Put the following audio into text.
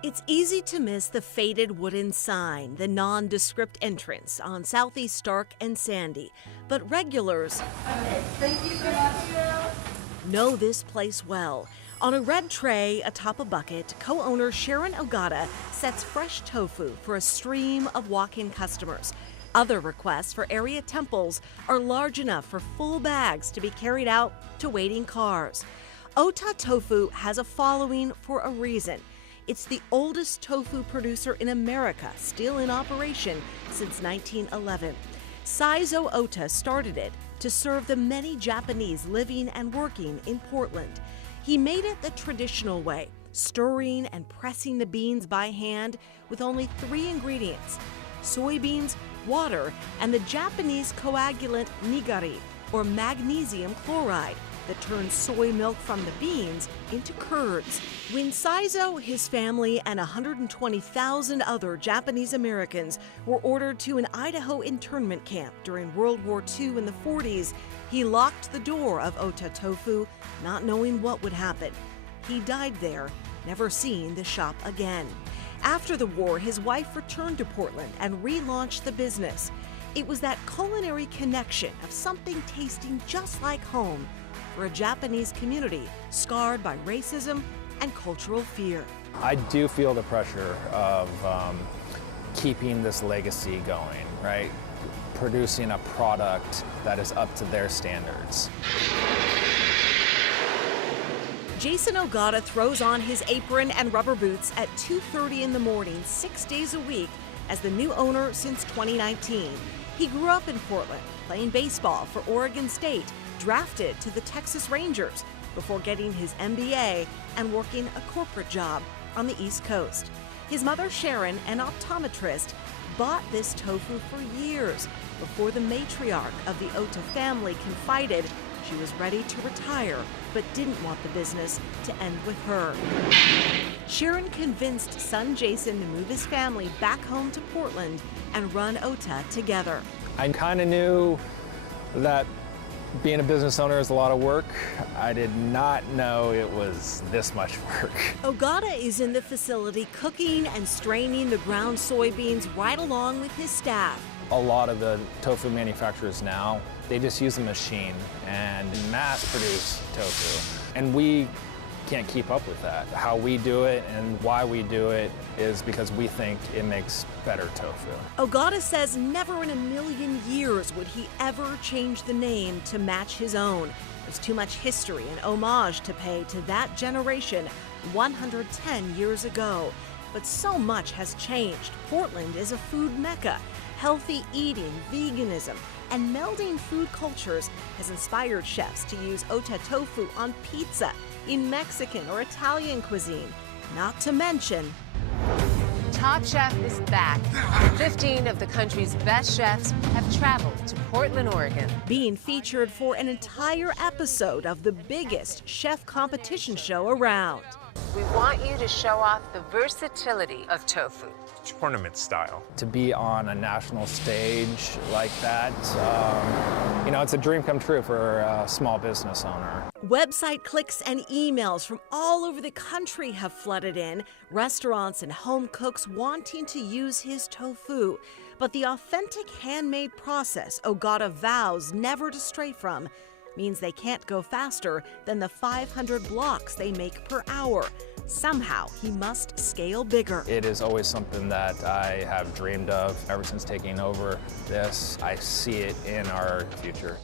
It's easy to miss the faded wooden sign, the nondescript entrance on Southeast Stark and Sandy, but regulars know this place well. On a red tray atop a bucket, co-owner Sharon Ogata sets fresh tofu for a stream of walk-in customers. Other requests for area temples are large enough for full bags to be carried out to waiting cars. Ota Tofu has a following for a reason. It's the oldest tofu producer in America, still in operation since 1911. Saizo Ota started it to serve the many Japanese living and working in Portland. He made it the traditional way, stirring and pressing the beans by hand with only 3 ingredients: soybeans, water, and the Japanese coagulant nigari, or magnesium chloride, that turns soy milk from the beans into curds. When Saizo, his family, and 120,000 other Japanese Americans were ordered to an Idaho internment camp during World War II in the 40s, he locked the door of Ota Tofu, not knowing what would happen. He died there, never seeing the shop again. After the war, his wife returned to Portland and relaunched the business. It was that culinary connection of something tasting just like home for a Japanese community scarred by racism and cultural fear. I do feel the pressure of keeping this legacy going, right? Producing a product that is up to their standards. Jason Ogata throws on his apron and rubber boots at 2:30 in the morning, 6 days a week, as the new owner since 2019. He grew up in Portland, playing baseball for Oregon State, drafted to the Texas Rangers before getting his MBA and working a corporate job on the East Coast. His mother, Sharon, an optometrist, bought this tofu for years before the matriarch of the Ota family confided she was ready to retire but didn't want the business to end with her. Sharon convinced son Jason to move his family back home to Portland and run Ota together. I kind of knew that being a business owner is a lot of work. I did not know it was this much work. Ogata is in the facility cooking and straining the ground soybeans right along with his staff. A lot of the tofu manufacturers now, they just use a machine and mass produce tofu. And we can't keep up with that. How we do it and why we do it is because we think it makes better tofu. Ogata says never in a million years would he ever change the name to match his own. There's too much history and homage to pay to that generation 110 years ago. But so much has changed. Portland is a food mecca. Healthy eating, veganism, and melding food cultures has inspired chefs to use Ota Tofu on pizza, in Mexican or Italian cuisine, not to mention Top Chef is back. 15 of the country's best chefs have traveled to Portland, Oregon. being featured for an entire episode of the biggest chef competition show around. We want you to show off the versatility of tofu. Tournament style. To be on a national stage like that, it's a dream come true for a small business owner. Website clicks and emails from all over the country have flooded in, restaurants and home cooks wanting to use his tofu. But the authentic handmade process Ogata vows never to stray from means they can't go faster than the 500 blocks they make per hour. Somehow, he must scale bigger. It is always something that I have dreamed of ever since taking over this. I see it in our future.